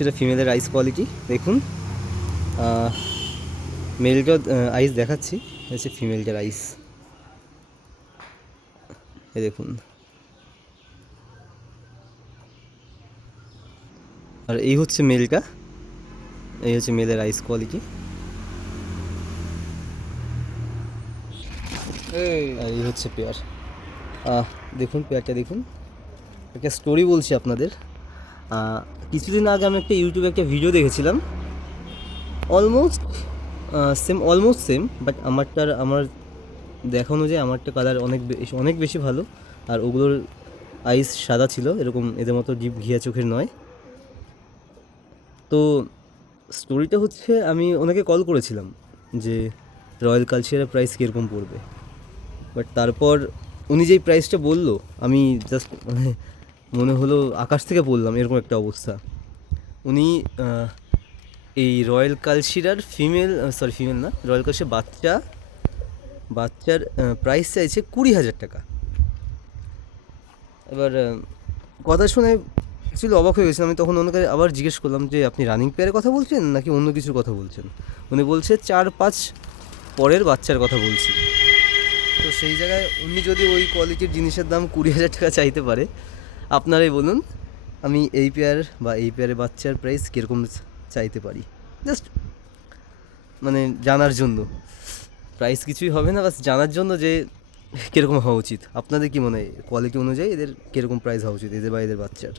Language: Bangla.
সেটা ফিমেলের আইস কোয়ালিটি দেখুন। মেলটার আইস দেখাচ্ছি, হচ্ছে ফিমেলটার আইস, এ দেখুন। আর এই হচ্ছে মেলটা, এই হচ্ছে মেলের আইস কোয়ালিটি। আর এই হচ্ছে পেয়ার। দেখুন পেয়ারটা দেখুন। একটা স্টোরি বলছি আপনাদের। কিছুদিন আগে আমি একটা ইউটিউবে একটা ভিডিও দেখেছিলাম, অলমোস্ট সেম, বাট আমার দেখা অনুযায়ী আমারটা কালার অনেক বেশি ভালো। আর ওগুলোর আইস সাদা ছিল, এরকম এদের মতো ডিপ ঘিয়া চোখের নয়। তো স্টোরিটা হচ্ছে, আমি ওনাকে কল করেছিলাম যে রয়্যাল কালচারের প্রাইস কীরকম পড়বে, বাট তারপর উনি যেই প্রাইসটা বললো, আমি জাস্ট মনে হলো আকাশ থেকে পড়লাম, এরকম একটা অবস্থা। উনি এই রয়্যাল কালশিরার ফিমেল না, রয়্যাল কালশির বাচ্চার প্রাইস চাইছে 20,000 টাকা। এবার কথা শুনে অ্যাকচুয়ালি অবাক হয়ে গেছিলাম। আমি তখন ওনাকে আবার জিজ্ঞেস করলাম যে আপনি রানিং পেয়ারের কথা বলছেন নাকি অন্য কিছুর কথা বলছেন। উনি বলছে 4-5 পরের বাচ্চার কথা বলছি। তো সেই জায়গায় উনি যদি ওই কোয়ালিটির জিনিসের দাম 20,000 টাকা চাইতে পারে, আপনারাই বলুন আমি এই পেয়ারের বাচ্চার প্রাইস কীরকম চাইতে পারি। জাস্ট মানে জানার জন্য, প্রাইস কিছুই হবে না, বাস জানার জন্য যে কীরকম হওয়া উচিত। আপনাদের কি মনে হয় কোয়ালিটি অনুযায়ী এদের কীরকম প্রাইস হওয়া উচিত, এদের বা এদের বাচ্চার?